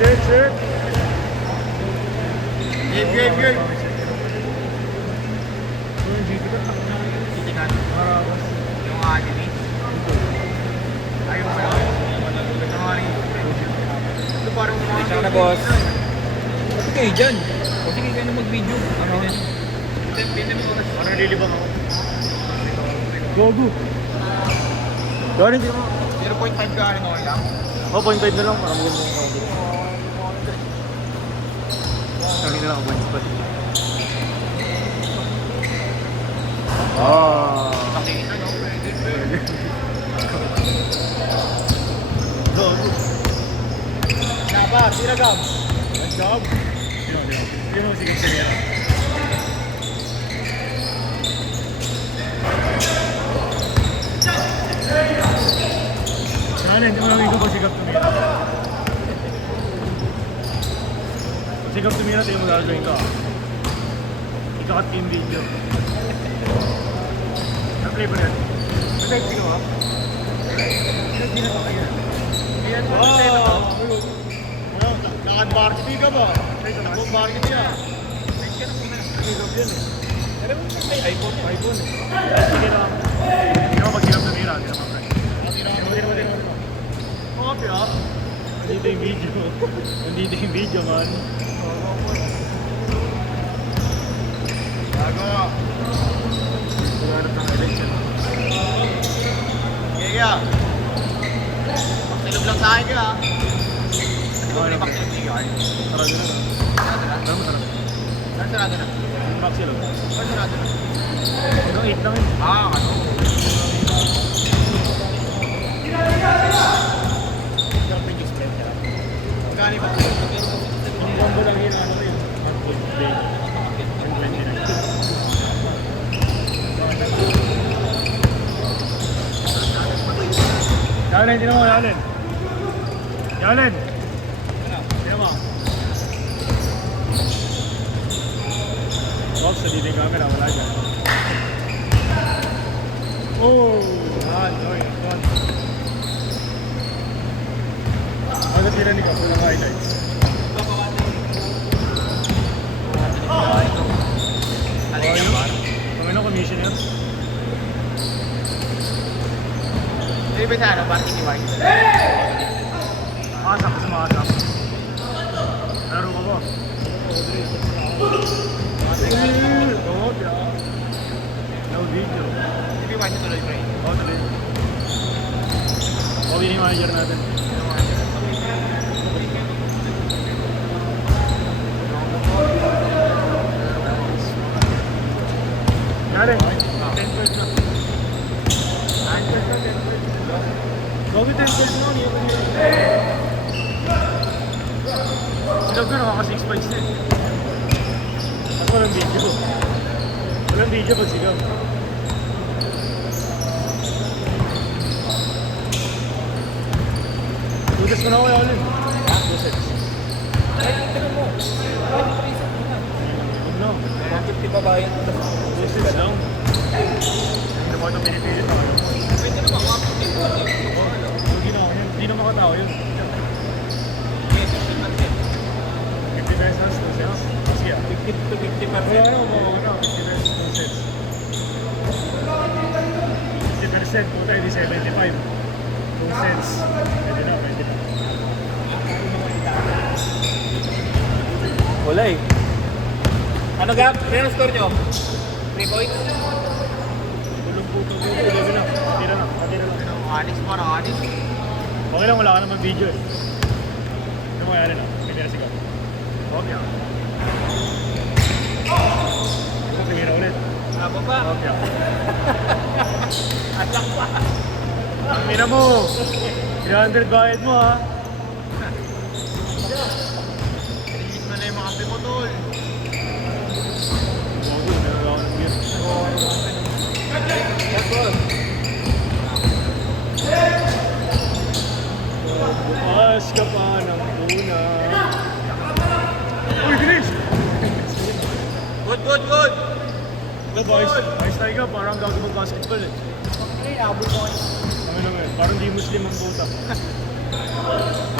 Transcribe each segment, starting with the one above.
Sir. Game. Titikan. Yung anime. Ayaw mo lang. Yung anime. Ito parang mga... Isa ka na, boss. Ba't kayo dyan? O sige kayo na mag-video. Ano? Parang nililibang ako. Gogo. Gawin din mo. 0.5 ka rin okay lang. Oh, 0.5 na lang. Parang maganda yung combo. Kami na lang ako points pa. Pakita, no? Pwede. Gogo. Napa, tiragam. Nice job. Yun ang sige siya. Sana hindi mo lang ikaw pasigap tumira. Pasigap tumira, tayo magagawin ka. Ikakat team video. Ang flavor yan. Masayip sino ha? Hindi na ba kayo? Wow! Naka-varsity ka ba? Naka-varsity ka. Nag-varsity yan eh. Alam mo may iPhone eh. Sige na. Hindi ako mag-hirap na mira. Hindi naman. Okay ah. Nandito yung video man. Bago. Maghanap ng election. Kaya. Paksilog lang sa akin ka. Hindi ko pinipaksilog ni Gar. Sarado na. Sarado na? Alam mo sarado. Sarado na? Yung maxi lang. Sarado na? Hanggang 8 lang yun. Ano? Magkano ba? Yung combo lang yun, ano yun? Hardwood blade. Yung 29. Yalen, hindi mo, Yalen. Yalen! Hindi mo. Box, sa dito yung camera, wala dyan. Oh! Noy. Ano tira ni Kapo ng highlights? Alin ka ba? Kami ng commissioner. Hindi ba sa ano? Party ni White? Makasap sa makasap. Laro ka ba? Oo, tira. No video. Hindi ba White na tuloy, Fred? Oo, tuloy. Okay ni manager natin. Yari, 10 birds na. 9 birds na, 10 birds. Gogi 10 birds na, niyo kami. Sinag na, nakaka 6 points na eh. At walang video. Walang video pag sigaw. Budas ko na ako, Yalin. Budas. Tignan mo. No. 150 pa ba yun? Budas lang. Hindi naman ito pinipilit na ano. Pwede naman, 150. Hindi na, hindi na makatao yun. 50 pesos, 2 cents. Sige ah. 50 to 50 pa Wala ano, mga 50 pesos, 2 cents. 50% po tayo, di 75. 2 cents. Pwede na. Wala eh. Ano Gab? Ano yung score nyo? 3 points? Tulong po ito. Pwede na. Patira na. Anis pa na, anis. Okay lang, wala ka naman video eh. Ano mo yan na? Pwede na sigaw. Okay ah. Ito, tumira ulit. Abo pa. Okay ah. Atlak pa. Ang mina mo! 300 bayad mo ha. Release mo na yung mga mo, tol. Bago, meron ako ng beer. Bukas ka pa ng una. Uy, bilis! Good. Ayos tayo ka, parang gago mag-basketball eh. Ay, abot mo kayo. Ano naman, parang di Muslim ang bota.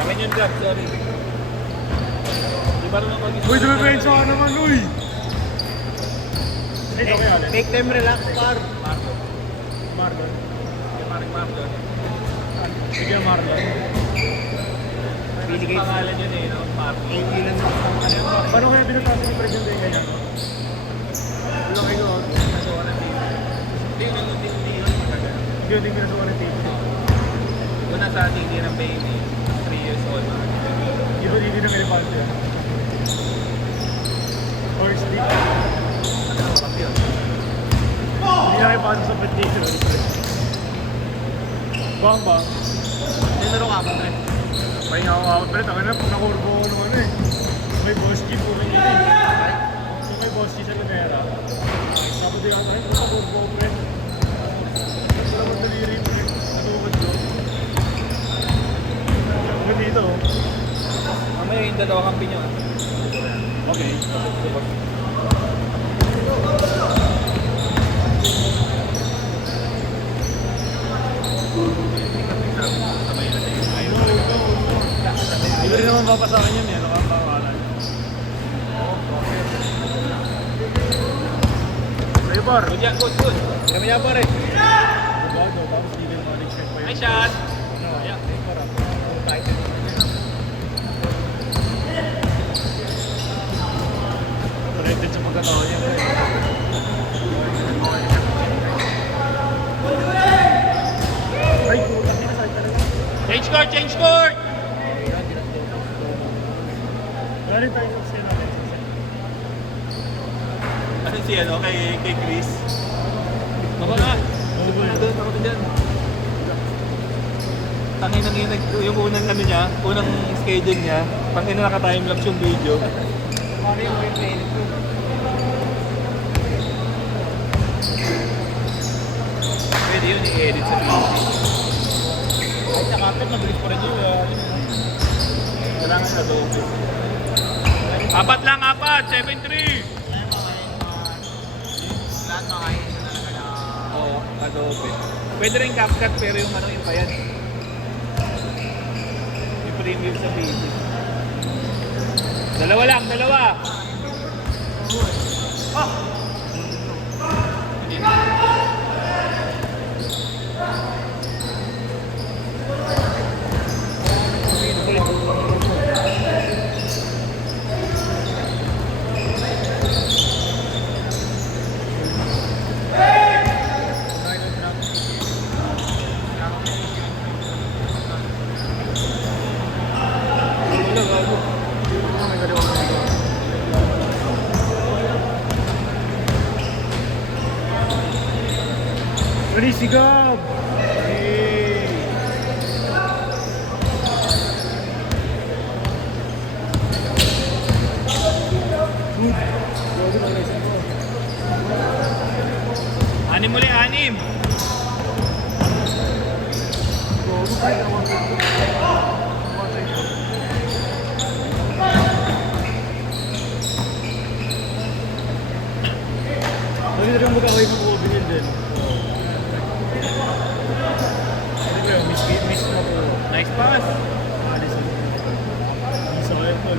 Akin yun Gab, sorry. Di ba naman mag-isip? Uy, dumipensa ka naman, uy! Hindi, okay, Alex. Make them relax, par. Marlon. Marlon. Kay Maring Marlon. Sige, Marlon. Kasi pangalan yun eh, no? Marlon. Hindi lang sa Paano kaya binasabi ni President yung ganyan? Wala kayo, nagawa ng TV. Hindi yun, hindi yun. Matagal. Hindi yun yung ginagawa ng TV. Una sa ating hindi ng baby. 3 years old. Hindi na may pulse yan. Or sleep. Ano kasi yun? Hindi na may pulse sa petition. Bang bang. Nilaro ka mo, pre. May nakakawat pa rin. Taka na, pag nakurbo ko naman eh. May boss G po rin yun eh. So may boss G sa Lunera. Tapos yung tayo, pag nakurbo ko rin. Wala mo daliri po rin. Natungkod ko. Hanggang dito. Mamaya yung dalawa kampi nyo. Okay. Hindi rin naman papasakin yun eh. Nakakawalan. Sa'yo par. Good, yeah, good, good. Kami niya, pare. Bago, tapos hindi rin ma-check pa yun. Nice shot. Yeah. Connected sa pagkataon niya. Ay, puta niya sa talaga. Change court, change court! Wala rin tayo sa sila. Ano si ano, kay Chris? Ako na. Ako na doon, ako na dyan. Tangin na yung unang ano niya, unang schedule niya, tangin na naka-timelapse yung video. Ano yung way training ko? Pwede yun i-edit sa video. Ay, sa kapit, mabilis pa rin yun. Kailangan sa Adobe. Apat lang, apat! 7-3! Lahat makain na talaga na... Oo, Adobe. Pwede rin CapCut pero yung ano yung bayad. Yung premium sa video. Dalawa lang, dalawa! Ready, sigab! Hey! Anim muli, anim! Lagi rin magkakay ng overheal din. Ano ba yun? Miss na po. Nice pass! Isa kayo po.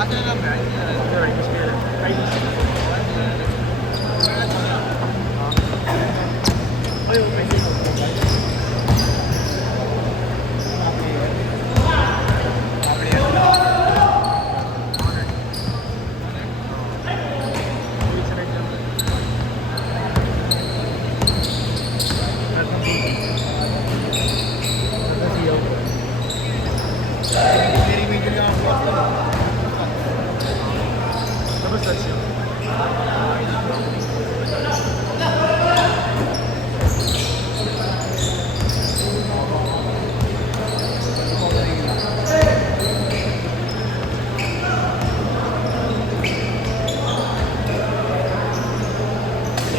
Ate na lang, Brian. Alright, mas kaya. Ay, ay, okay. Very major nga ako. Tapos that's yun.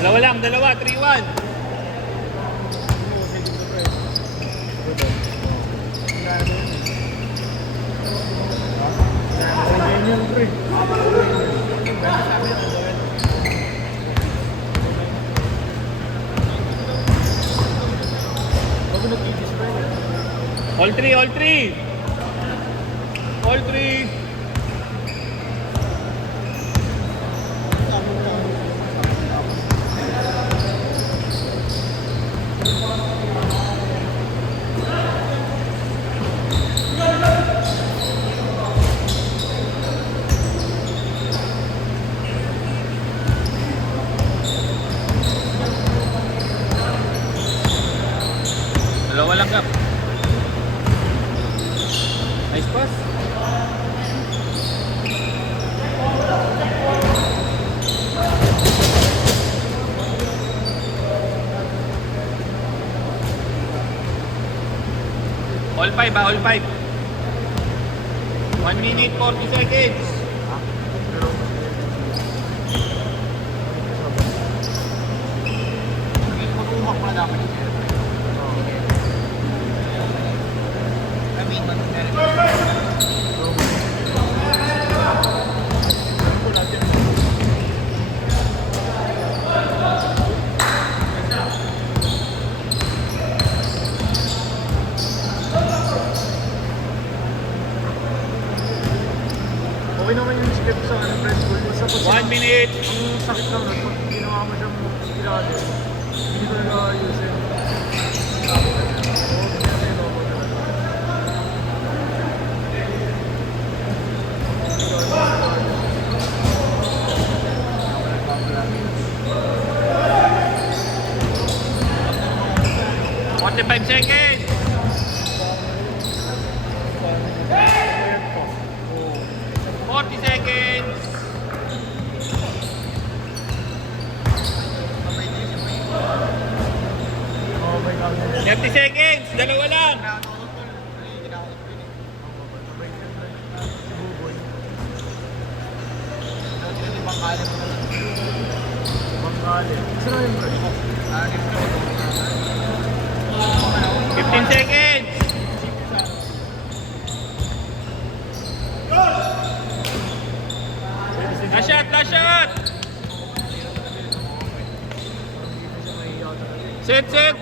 Dalawa lang, dalawa, 3-1. Ganyan, pre. Bago nag-igis pa yun. All three, all three. All three. Dalawa lang kap. Nice pass. All five, all five. 1 minute, 40 seconds. Mag-uumag mo na dapat yung siyempre. I mean, Okay naman yung skip sa press ball. Basta po 1 minute. ang sakit lang nun. Pag ginawa mo siyang kilala, hindi ko nag-ayusin. Five seconds. Forty seconds. 30 seconds. Dalawa lang. Bangkali. Sino yung bro? 15 seconds. Last shot, last shot. Set, set.